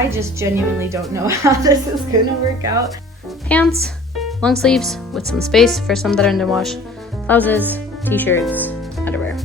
I just genuinely don't know how this is gonna work out. Pants, long sleeves with some space for some that are in the wash, blouses, t-shirts, underwear.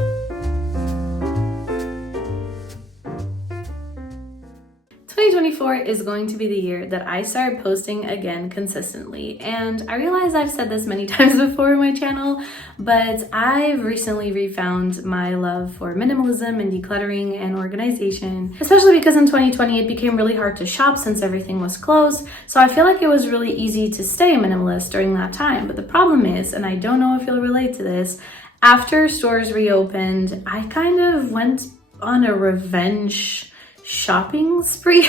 Is going to be the year that I start posting again consistently, and I realize I've said this many times before on my channel, but I've recently refound my love for minimalism and decluttering and organization, especially because in 2020 it became really hard to shop since everything was closed, so I feel like it was really easy to stay a minimalist during that time. But the problem is, and I don't know if you'll relate to this, after stores reopened, I kind of went on a revenge shopping spree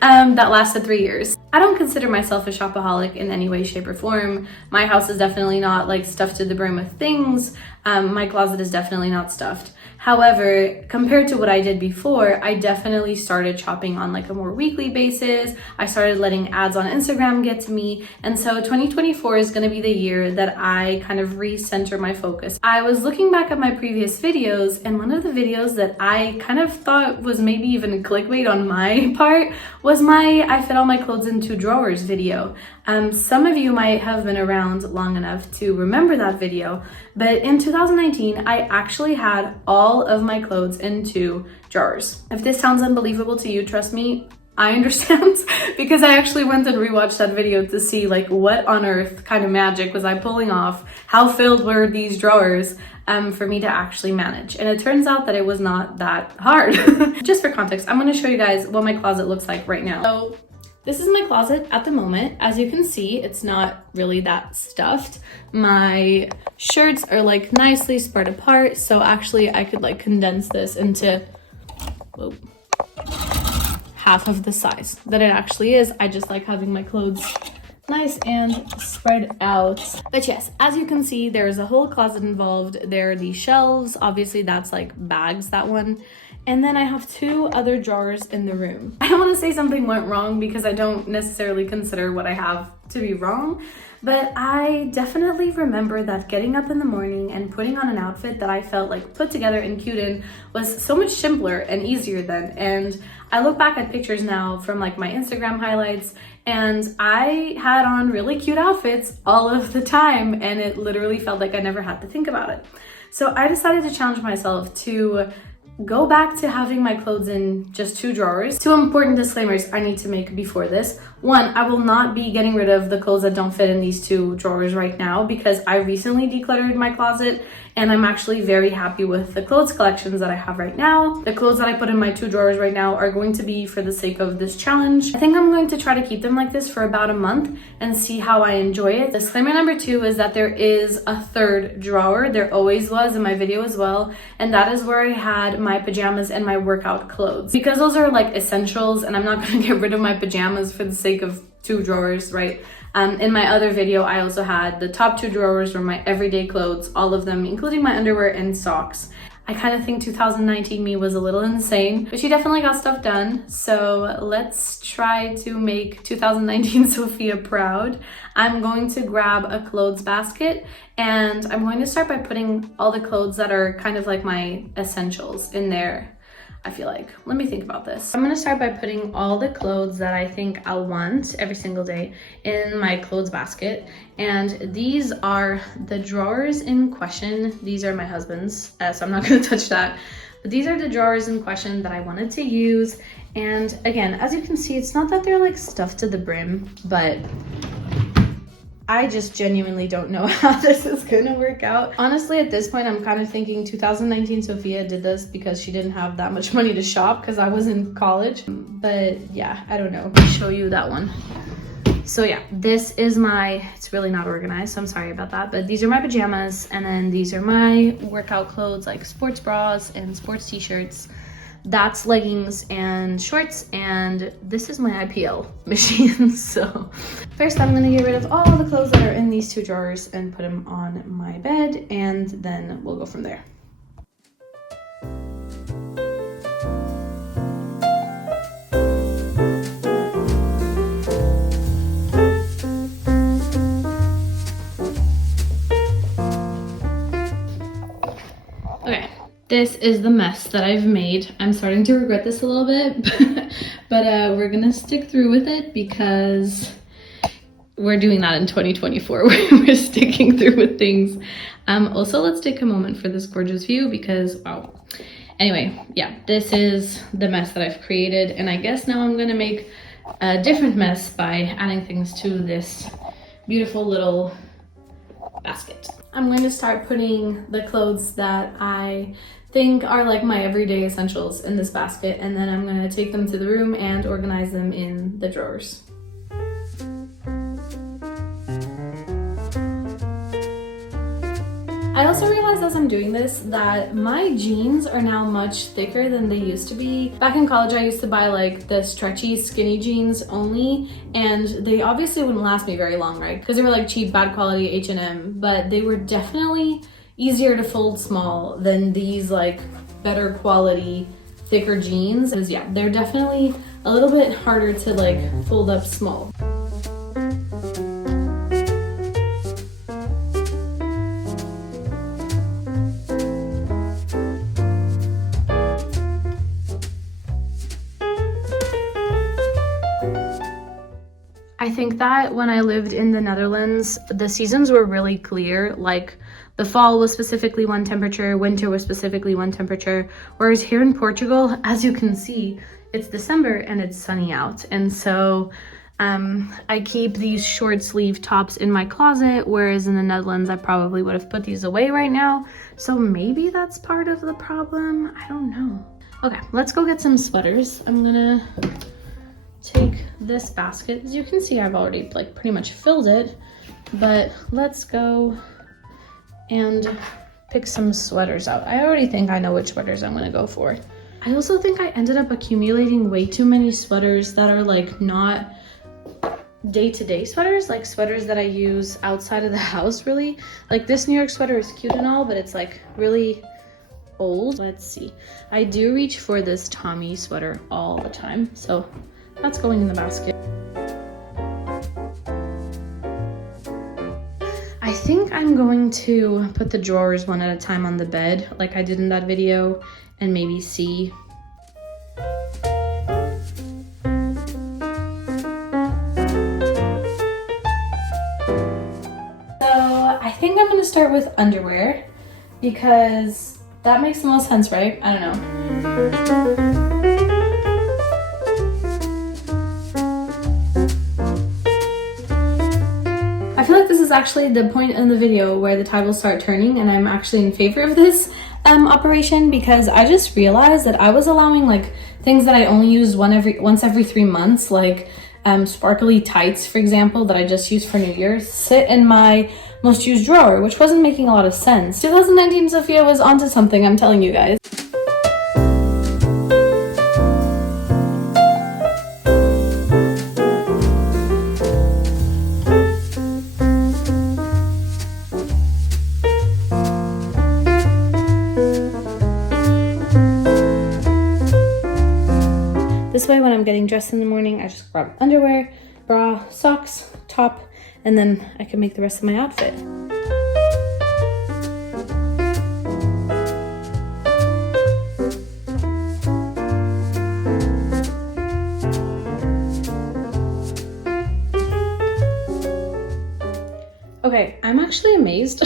that lasted 3 years. I don't consider myself a shopaholic in any way, shape, or form. My house is definitely not like stuffed to the brim with things. My closet is definitely not stuffed. However, compared to what I did before, I definitely started shopping on like a more weekly basis. I started letting ads on Instagram get to me. And so 2024 is going to be the year that I kind of recenter my focus. I was looking back at my previous videos, and one of the videos that I kind of thought was maybe even a clickbait on my part was my I fit all my clothes in 2 drawers video. Some of you might have been around long enough to remember that video, but in 2019, I actually had all of my clothes in 2 drawers. If this sounds unbelievable to you, trust me, I understand, because I actually went and rewatched that video to see like what on earth kind of magic was I pulling off, how filled were these drawers for me to actually manage. And it turns out that it was not that hard. Just for context, I'm going to show you guys what my closet looks like right now. So this is my closet at the moment. As you can see, it's not really that stuffed. My shirts are like nicely spread apart. So actually I could like condense this into half of the size that it actually is. I just like having my clothes nice and spread out. But yes, as you can see, there's a whole closet involved. There are these shelves. Obviously that's like bags, that one. And then I have 2 other drawers in the room. I don't want to say something went wrong because I don't necessarily consider what I have to be wrong, but I definitely remember that getting up in the morning and putting on an outfit that I felt like put together and cute in was so much simpler and easier then. And I look back at pictures now from like my Instagram highlights, and I had on really cute outfits all of the time, and it literally felt like I never had to think about it. So I decided to challenge myself to go back to having my clothes in just 2 drawers. 2 important disclaimers I need to make before this. 1, I will not be getting rid of the clothes that don't fit in these 2 drawers right now because I recently decluttered my closet and I'm actually very happy with the clothes collections that I have right now. The clothes that I put in my 2 drawers right now are going to be for the sake of this challenge. I think I'm going to try to keep them like this for about a month and see how I enjoy it. Disclaimer number 2 is that there is a 3rd drawer. There always was in my video as well, and that is where I had my pajamas and my workout clothes. Because those are like essentials and I'm not going to get rid of my pajamas for the sake of 2 drawers, right? In my other video, I also had the top 2 drawers were my everyday clothes, all of them, including my underwear and socks. I kind of think 2019 me was a little insane, but she definitely got stuff done. So let's try to make 2019 Sofia proud. I'm going to grab a clothes basket and I'm going to start by putting all the clothes that are kind of like my essentials in there. I feel like, let me think about this. I'm gonna start by putting all the clothes that I think I'll want every single day in my clothes basket. And these are the drawers in question. These are my husband's, so I'm not gonna touch that. But these are the drawers in question that I wanted to use. And again, as you can see, it's not that they're like stuffed to the brim, but I just genuinely don't know how this is gonna work out. Honestly, at this point, I'm kind of thinking 2019 Sofia did this because she didn't have that much money to shop because I was in college. But yeah, I don't know. I'll show you that one. So yeah, this is my, it's really not organized, so I'm sorry about that. But these are my pajamas, and then these are my workout clothes like sports bras and sports t-shirts. That's leggings and shorts, and this is my IPL machine. So first I'm gonna get rid of all the clothes that are in these 2 drawers and put them on my bed, and then we'll go from there. This is the mess that I've made. I'm starting to regret this a little bit, but we're gonna stick through with it because we're doing that in 2024. We're sticking through with things. Also, let's take a moment for this gorgeous view because, wow. Anyway, yeah, this is the mess that I've created, and I guess now I'm gonna make a different mess by adding things to this beautiful little basket. I'm going to start putting the clothes that I think are like my everyday essentials in this basket, and then I'm going to take them to the room and organize them in the drawers. I also realized as I'm doing this that my jeans are now much thicker than they used to be. Back in college, I used to buy like the stretchy skinny jeans only, and they obviously wouldn't last me very long, right? Because they were like cheap, bad quality H&M, but they were definitely easier to fold small than these like better quality, thicker jeans. Because yeah, they're definitely a little bit harder to like fold up small. I think that when I lived in the Netherlands, the seasons were really clear. Like the fall was specifically one temperature, winter was specifically one temperature. Whereas here in Portugal, as you can see, it's December and it's sunny out. And so I keep these short sleeve tops in my closet, whereas in the Netherlands, I probably would have put these away right now. So maybe that's part of the problem. I don't know. Okay, let's go get some sweaters. I'm gonna take this basket. As you can see, I've already like pretty much filled it, but let's go and pick some sweaters out. I already think I know which sweaters I'm gonna go for. I also think I ended up accumulating way too many sweaters that are like not day-to-day sweaters, like sweaters that I use outside of the house really. Like this New York sweater is cute and all, but it's like really old. Let's see. I do reach for this Tommy sweater all the time, so that's going in the basket. I think I'm going to put the drawers one at a time on the bed, like I did in that video, and maybe see. So I think I'm gonna start with underwear because that makes the most sense, right? I don't know. I feel like this is actually the point in the video where the tide will start turning, and I'm actually in favor of this operation because I just realized that I was allowing like things that I only use once every 3 months, like sparkly tights, for example, that I just used for New Year's, sit in my most used drawer, which wasn't making a lot of sense. 2019 Sofia was onto something, I'm telling you guys. This way, when I'm getting dressed in the morning, I just grab underwear, bra, socks, top, and then I can make the rest of my outfit. Okay, I'm actually amazed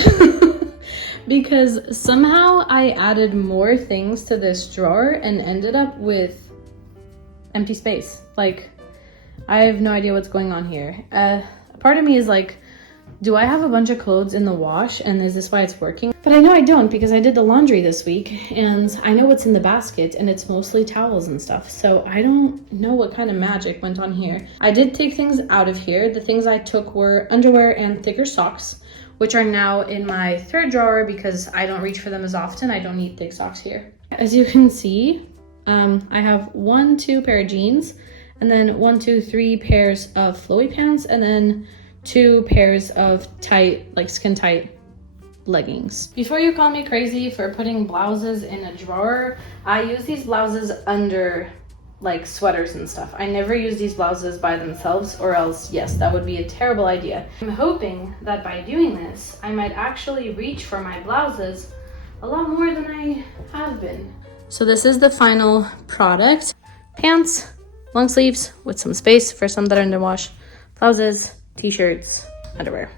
because somehow I added more things to this drawer and ended up with empty space. Like, I have no idea what's going on here. A part of me is like, do I have a bunch of clothes in the wash and is this why it's working? But I know I don't because I did the laundry this week and I know what's in the basket and it's mostly towels and stuff. So I don't know what kind of magic went on here. I did take things out of here. The things I took were underwear and thicker socks, which are now in my third drawer because I don't reach for them as often. I don't need thick socks here. As you can see, I have 2 pair of jeans, and then 3 pairs of flowy pants, and then 2 pairs of tight, like skin tight leggings. Before you call me crazy for putting blouses in a drawer, I use these blouses under like sweaters and stuff. I never use these blouses by themselves, or else yes, that would be a terrible idea. I'm hoping that by doing this, I might actually reach for my blouses a lot more than I have been. So this is the final product. Pants, long sleeves with some space for some that are in the wash, blouses, t-shirts, underwear.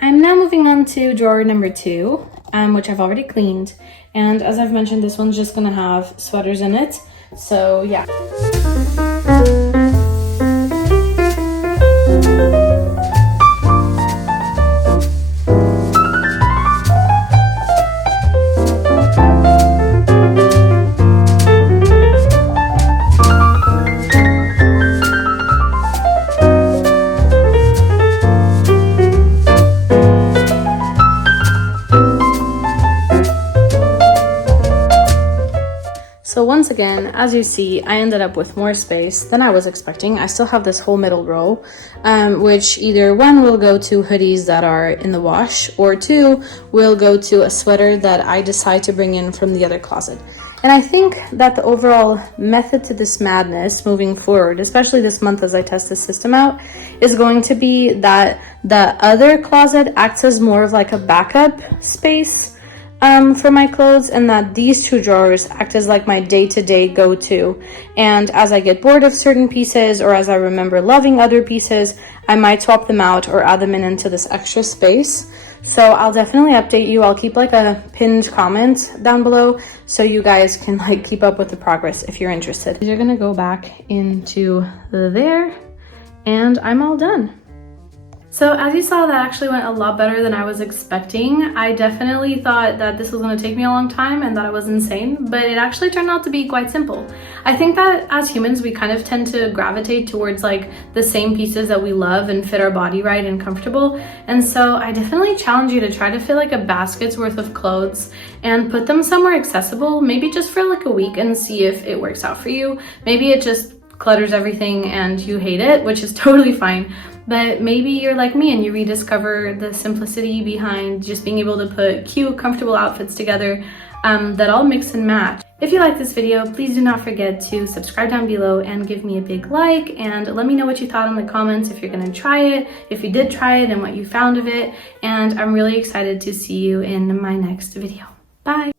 I'm now moving on to drawer number 2, which I've already cleaned. And as I've mentioned, this one's just gonna have sweaters in it. So yeah. So once again, as you see, I ended up with more space than I was expecting. I still have this whole middle row, which either 1 will go to hoodies that are in the wash, or 2 will go to a sweater that I decide to bring in from the other closet. And I think that the overall method to this madness moving forward, especially this month as I test this system out, is going to be that the other closet acts as more of like a backup space for my clothes, and that these 2 drawers act as like my day-to-day go-to. And as I get bored of certain pieces, or as I remember loving other pieces, I might swap them out or add them into this extra space. So I'll definitely update you. I'll keep like a pinned comment down below so you guys can like keep up with the progress if you're interested. You're gonna go back into there, and I'm all done. So as you saw, that actually went a lot better than I was expecting. I definitely thought that this was going to take me a long time and that I was insane, but it actually turned out to be quite simple. I think that as humans, we kind of tend to gravitate towards like the same pieces that we love and fit our body right and comfortable. And so I definitely challenge you to try to fit like a basket's worth of clothes and put them somewhere accessible, maybe just for like a week, and see if it works out for you. Maybe it just clutters everything and you hate it, which is totally fine. But maybe you're like me and you rediscover the simplicity behind just being able to put cute, comfortable outfits together that all mix and match. If you like this video, please do not forget to subscribe down below and give me a big like, and let me know what you thought in the comments, if you're gonna try it, if you did try it and what you found of it. And I'm really excited to see you in my next video. Bye!